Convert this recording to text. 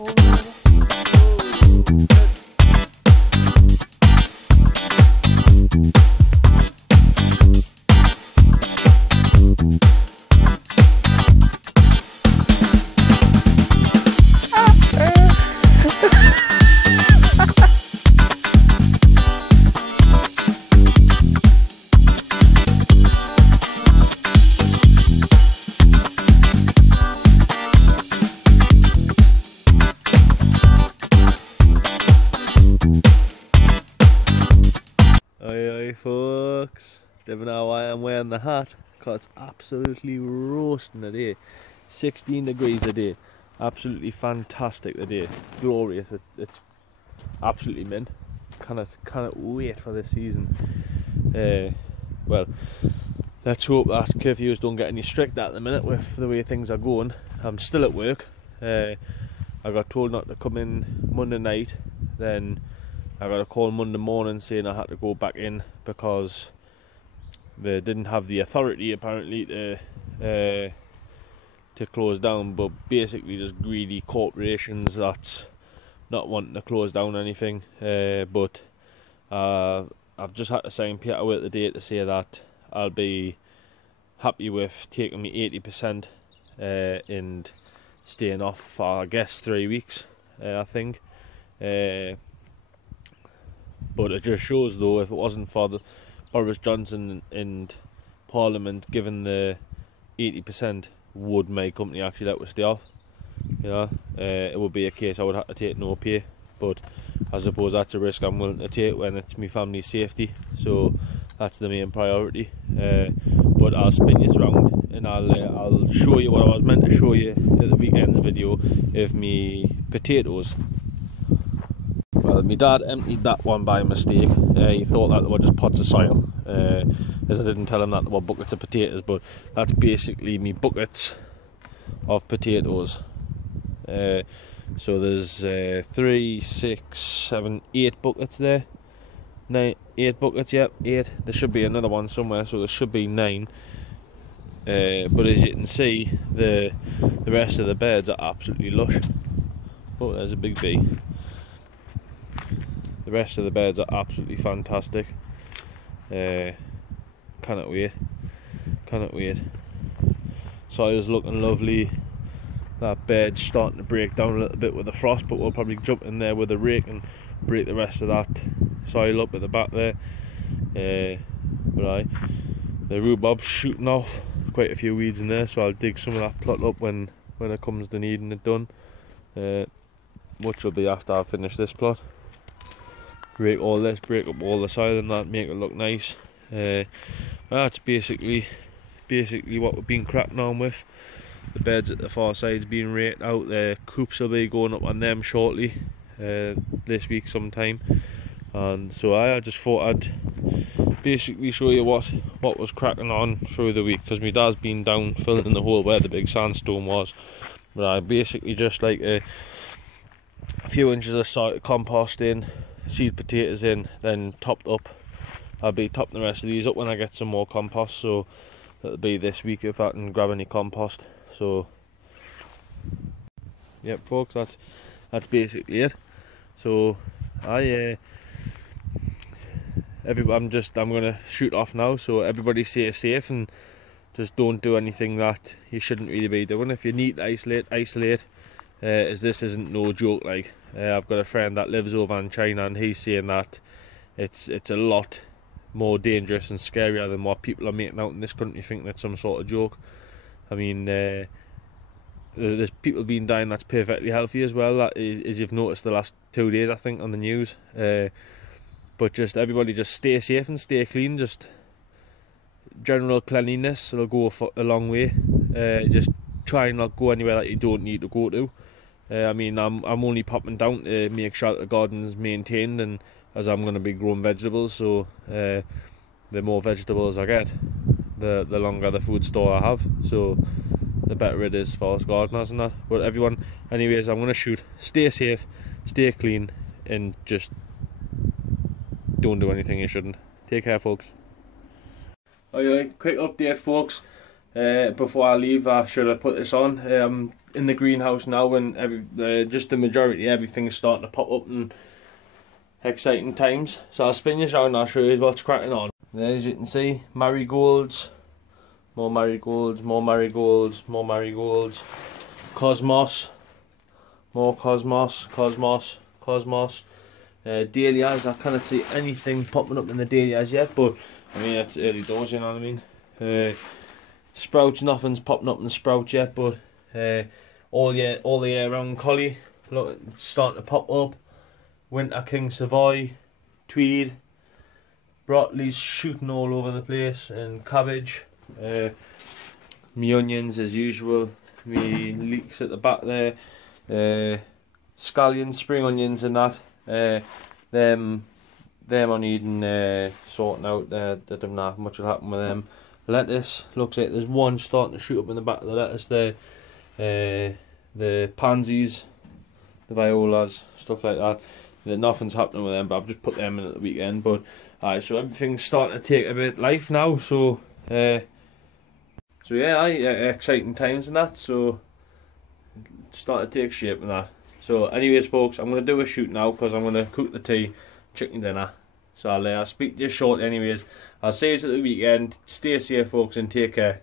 Oi folks, don't know why I'm wearing the hat, because it's absolutely roasting today. 16 degrees a day, absolutely fantastic today, glorious. It's absolutely mint. Cannot wait for this season. Well, let's hope that curfews don't get any stricter at the minute with the way things are going. I'm still at work. I got told not to come in Monday night, then I got a call Monday morning saying I had to go back in because they didn't have the authority apparently to close down, but basically just greedy corporations that's not wanting to close down anything. But I've just had to sign paperwork today to say that I'll be happy with taking me 80% and staying off for I guess 3 weeks, I think. But it just shows though, if it wasn't for the Boris Johnson and Parliament giving the 80%, would my company actually let us stay off? It would be a case I would have to take no pay, but I suppose that's a risk I'm willing to take when it's my family's safety, so that's the main priority. But I'll spin you round and I'll show you what I was meant to show you in the weekend's video of me potatoes. Well, my dad emptied that one by mistake. He thought that they were just pots of soil, as I didn't tell him that they were buckets of potatoes, but that's basically me buckets of potatoes. So there's 3, 6, 7, 8 buckets there. 8 buckets, yep, 8. There should be another one somewhere, so there should be 9. But as you can see, the rest of the beds are absolutely lush. Oh, there's a big bee. The rest of the beds are absolutely fantastic. Cannot wait. Soil's looking lovely. That bed's starting to break down a little bit with the frost, but we'll probably jump in there with a rake and break the rest of that soil up at the back there. Right, the rhubarb's shooting off, quite a few weeds in there, so I'll dig some of that plot up when it comes to needing it done, which will be after I finish this plot. Rake all this, break up all the soil and that, make it look nice. That's basically what we've been cracking on with. The beds at the far side's being raked out. The coops will be going up on them shortly, this week sometime. And so I just thought I'd basically show you what was cracking on through the week, because my dad's been down filling the hole where the big sandstone was. But I basically just like a few inches of soil, compost in, seed potatoes in, then topped up. I'll be topping the rest of these up when I get some more compost, so it'll be this week if I can grab any compost. So yep folks, that's basically it. So I'm gonna shoot off now, so everybody stay safe and just don't do anything that you shouldn't really be doing. If you need to isolate, as this isn't no joke. Like, I've got a friend that lives over in China, and he's saying that it's a lot more dangerous and scarier than what people are making out in this country, thinking it's some sort of joke. I mean, there's people being dying that's perfectly healthy as well, that as you've noticed the last 2 days I think on the news. But just everybody just stay safe and stay clean. Just general cleanliness will go a long way. Just try and not go anywhere that you don't need to go to. I mean, I'm only popping down to make sure that the garden's maintained, and as I'm going to be growing vegetables, so the more vegetables I get, the longer the food store I have, so the better it is for us gardeners and that. But everyone, anyways, I'm going to shoot. Stay safe, stay clean, and just don't do anything you shouldn't. Take care, folks. Quick update, folks. Before I leave, I should have put this on. in the greenhouse now, and just the majority everything's starting to pop up and exciting times. So I'll spin you around and I'll show you what's cracking on. There, as you can see, marigolds, more marigolds, more marigolds, more marigolds, cosmos, more cosmos, cosmos, cosmos, dahlias. I cannot see anything popping up in the dahlias yet, but I mean it's early doors, you know what I mean. Sprouts, nothing's popping up in the sprouts yet, but all the year round collie, look, starting to pop up. Winter King Savoy, Tweed, broccoli's shooting all over the place, and cabbage. Me onions as usual, me leeks at the back there, scallions, spring onions and that. Them I needing sorting out. That don't know much will happen with them. Lettuce, looks like there's one starting to shoot up in the back of the lettuce there. The pansies, the violas, stuff like that. Nothing's happening with them, but I've just put them in at the weekend. But so everything's starting to take a bit of life now. So yeah, exciting times and that. So start to take shape and that. So anyways, folks, I'm gonna do a shoot now because I'm gonna cook the tea, chicken dinner. So I'll speak to you shortly. Anyways, I'll see you at the weekend. Stay safe, folks, and take care.